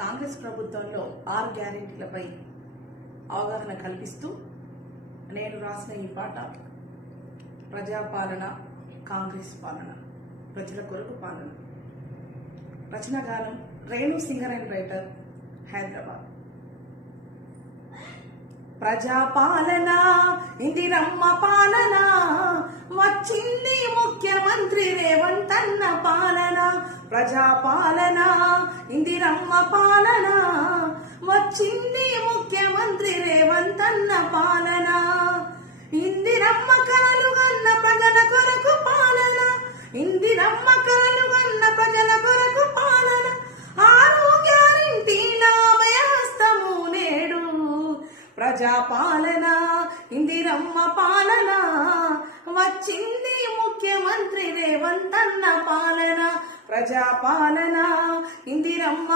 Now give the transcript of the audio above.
కాంగ్రెస్ ప్రభుత్వంలో 6 గ్యారెంటీలపై అవగాహన కల్పిస్తూ నేను రాసిన ఈ పాట ప్రజాపాలన, కాంగ్రెస్ పాలన, ప్రజల కొరకు పాలన. రచనాగానం Renu singer and writer, Hyderabad. ప్రజాపాలన, ఇందిరమ్మ పాలన, వచ్చింది ముఖ్యమంత్రి రేవంత్ అన్న పాలన. ప్రజాపాలన, ఇందిరమ్మ పాలన, వచ్చింది ముఖ్యమంత్రి రేవంత్ అన్న పాలన. ఇందిరమ్మ కలలు కన్న ప్రజల కొరకు పాలన, ఇందిరమ్మ కలలు కన్న ప్రజల కొరకు పాలన. 6 గ్యారెంటీల అభయహస్తము నేడు. ప్రజాపాలన, ఇందిరమ్మ పాలన, వచ్చింది ముఖ్యమంత్రి రేవంత్ అన్న పాలన. ప్రజాపాలన, ఇందిరమ్మ